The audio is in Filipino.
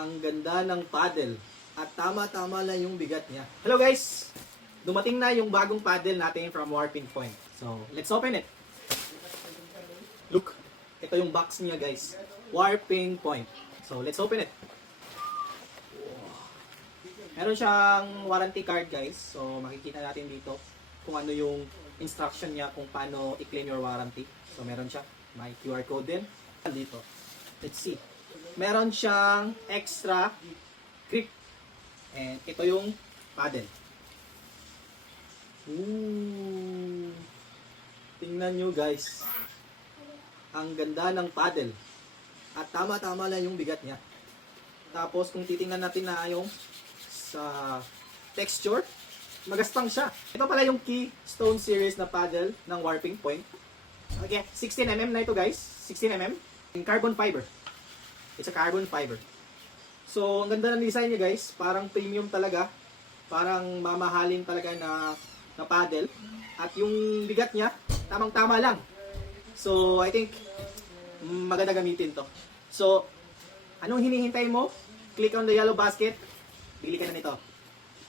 Ang ganda ng paddle. At tama-tama lang yung bigat niya. Hello guys! Dumating na yung bagong paddle natin from Warping Point. So, let's open it. Look, ito yung box niya guys. Warping Point. So, let's open it. Meron siyang warranty card guys. So, makikita natin dito kung ano yung instruction niya kung paano i-claim your warranty. So, meron siya. May QR code din. Dito. Let's see. Meron siyang extra grip. And ito yung paddle. Ooh. Tingnan nyo guys. Ang ganda ng paddle. At tama-tama lang yung bigat niya. Tapos kung titingnan natin na yung sa texture, magastang siya. Ito pala yung Keystone series na paddle ng Warping Point. Okay, 16mm na ito guys. 16mm. In carbon fiber. It's a carbon fiber. So, ang ganda ng design niya guys. Parang premium talaga. Parang mamahalin talaga na paddle. At yung bigat niya, tamang-tama lang. So, I think maganda gamitin to. So, anong hinihintay mo? Click on the yellow basket. Bili ka na nito.